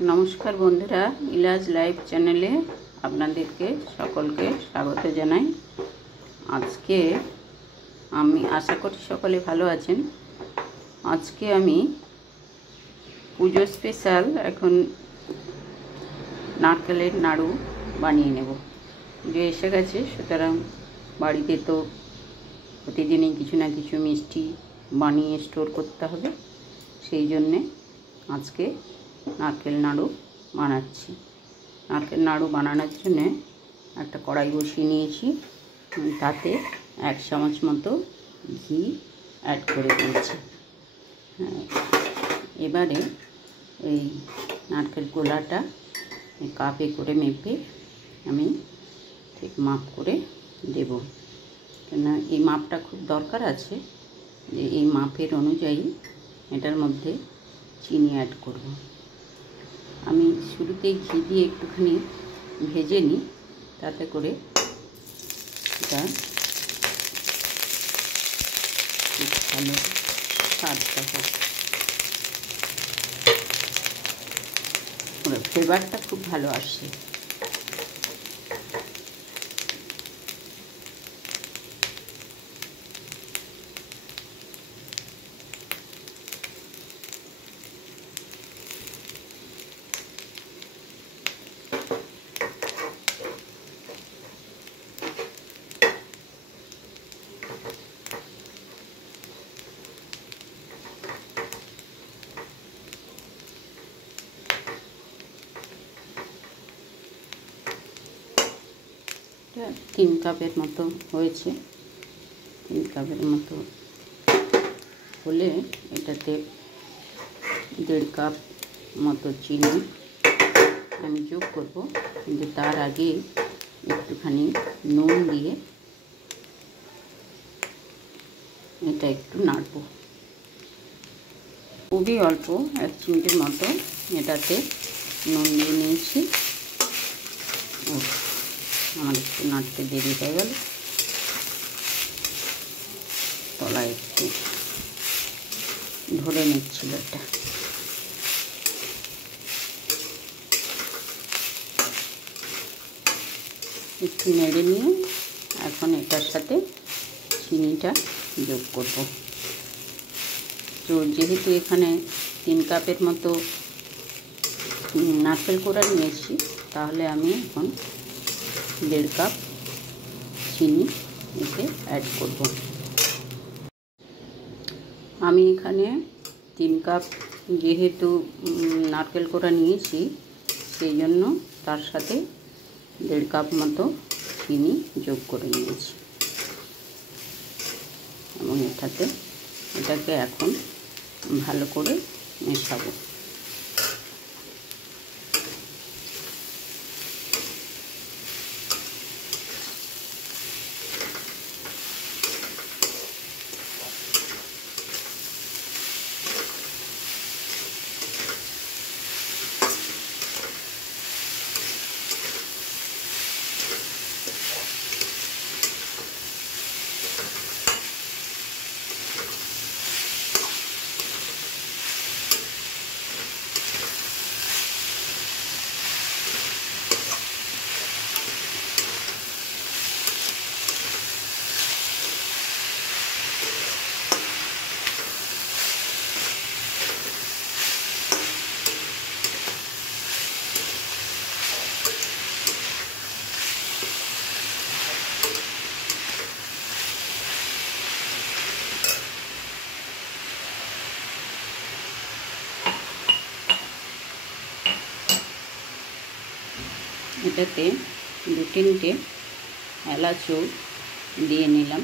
नमस्कार बंधुरा इलाज लाइव चैनेले आपनादेरके सकलके स्वागत जानाई। आज के आमी आशा करी सकले भालो आछेन। आज के आमी पुजो स्पेशल एखन नारकेलेर नाड़ू बानिये नेब। पुजो एसे गेछे, सुतरां बाड़ीते तो प्रतिदिनई किछु ना किछु मिष्टि बानिये स्टोर करते हबे, सेई जन्य आजके नारकेल नाड़ू बानाচ্ছি। नारकेल नाड़ू बानाনোর জন্য একটা কড়াই বসিয়ে নিয়েছি, তাতে 1 চামচ মতো ঘি অ্যাড করে দিয়েছি। এবারে এই নারকেল গোলাটা কাপে করে মেপে আমি ঠিক মাপ করে দেব। কেন এই মাপটা খুব দরকার আছে, যে এই মাপের অনুযায়ী এটার মধ্যে চিনি অ্যাড করব। আমি শুরুতেই ঘি দিয়ে একটুখানি ভেজে নিই, তাতে করে এটা খুব ভালো স্বাদটা হয়, ফ্লেভারটা খুব ভালো আসে। तीन কাপের মতো হয়েছে। 3 কাপের মতো হলে এটাতে 1.5 কাপ মতো চিনি আমি যোগ করব, কিন্তু তার আগে একটুখানি নুন দিয়ে এটা একটু নাড়ব। খুবই অল্প 1 চিমটির মতো এটাতে নুন দিয়ে নিয়েছি। আমার একটু নাড়তে দেরি হয়ে গেল, তলায় একটু ধরে নিচ্ছিল এটা। একটু নেড়ে নিয়ে এখন এটার সাথে চিনিটা যোগ করব। তো যেহেতু এখানে 3 কাপের মতো নারকেল কোড়া নিয়েছি, তাহলে আমি এখন 1.5 কাপ চিনি এতে অ্যাড করব। আমি এখানে 3 কাপ যেহেতু নারকেল কোড়া নিয়েছি, সেই জন্য তার সাথে 1.5 কাপ মতো চিনি যোগ করে নিয়েছি এবং এটাকে এখন ভালো করে মেশাবো। এটাতে 2-3টে এলাচও দিয়ে নিলাম।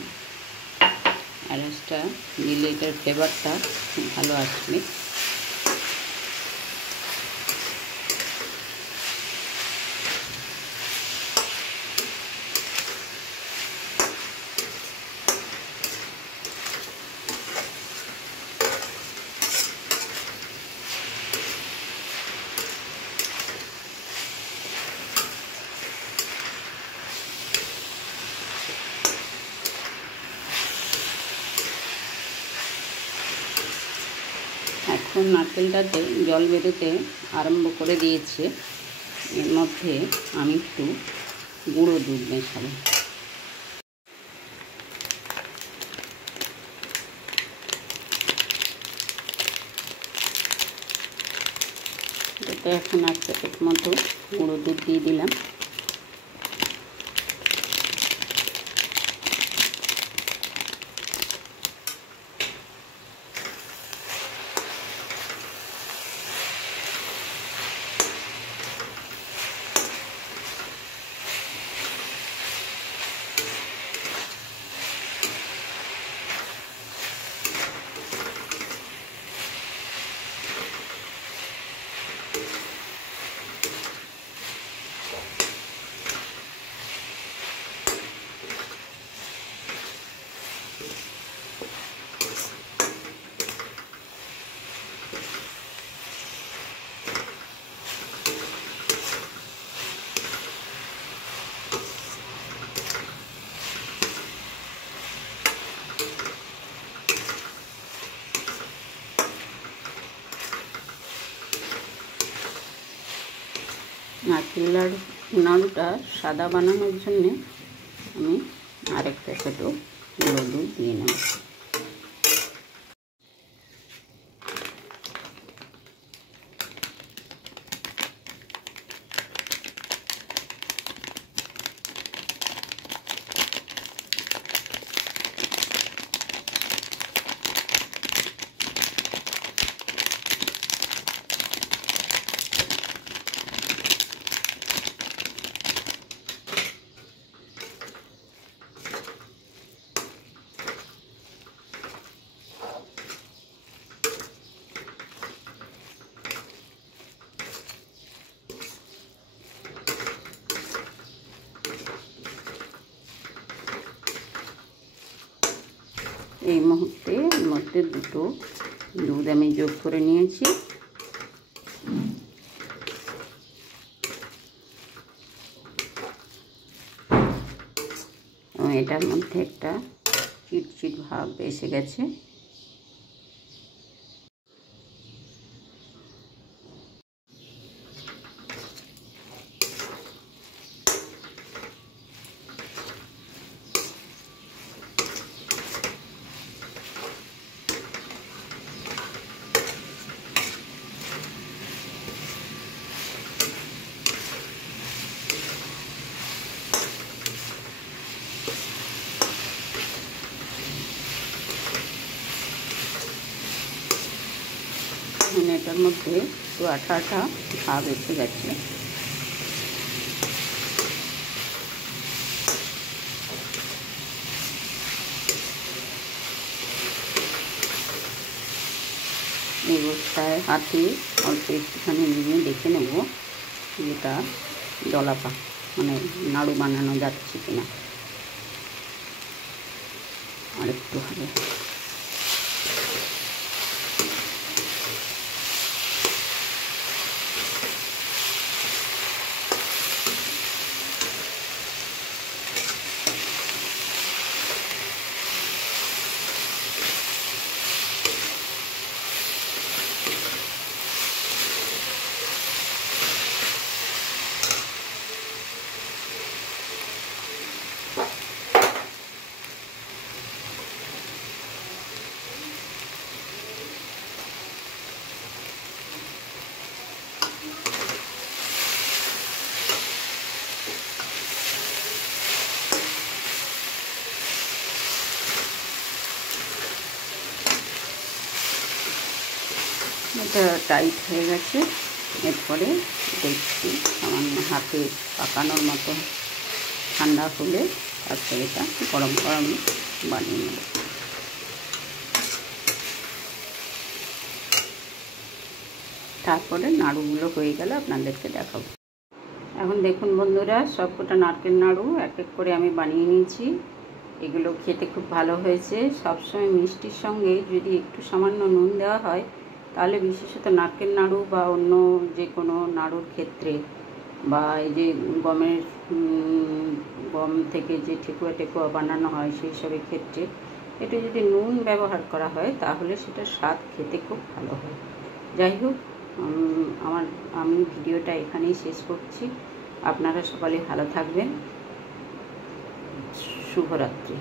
এলাচটা দিলে এটার ফ্লেভারটা খুব ভালো আসবে। এখন নারকেলটাতে জল বেরোতে আরম্ভ করে দিয়েছে। এর মধ্যে আমি একটু গুঁড়ো দুধ মেশাবো। এতে এখন 1 প্যাকেট মতো গুঁড়ো দুধ দিয়ে দিলাম। নারকেল নাড়ুটা সাদা বানানোর জন্যে আমি আরেক প্যাকেটও গুঁড়ো দুধ দিয়ে নেব। এই মুহূর্তে এর মধ্যে দুটো দুধ আমি যোগ করে নিয়েছি। এবং এটার মধ্যে একটা চিটচিট ভাব এসে গেছে। এটার মধ্যে একটু আঠা আঠা ভাব এসে গেছে। এই অবস্থায় হাতে অল্প একটুখানি নিয়ে দেখে নেব যেটা দলাপা মানে নাড়ু বানানো যাচ্ছে কিনা। আর একটু হবে। এটা টাইট হয়ে গেছে। এরপরে দেখছি সামান্য হাতে পাকানোর মতো ঠান্ডা হলে তারপরে এটা গরম গরম বানিয়ে নেব। তারপরে নাড়ুগুলো হয়ে গেলে আপনাদেরকে দেখাবো। এখন দেখুন বন্ধুরা, সবকটা নারকেল নাড়ু এক এক করে আমি বানিয়ে নিয়েছি। এগুলো খেতে খুব ভালো হয়েছে। সবসময় মিষ্টির সঙ্গে যদি একটু সামান্য নুন দেওয়া হয় তাহলে বিশেষত নারকেল নাড়ু বা অন্য যে কোনো নাড়ুর ক্ষেত্রে বা এই যে গম থেকে যে ঠেকুয়া টেকুয়া বানানো হয় সেই সবের ক্ষেত্রে একটু যদি নুন ব্যবহার করা হয় তাহলে সেটা স্বাদ খেতে খুব ভালো হয়। যাই হোক, আমি ভিডিওটা এখানেই শেষ করছি। আপনারা সকলে ভালো থাকবেন। শুভরাত্রি।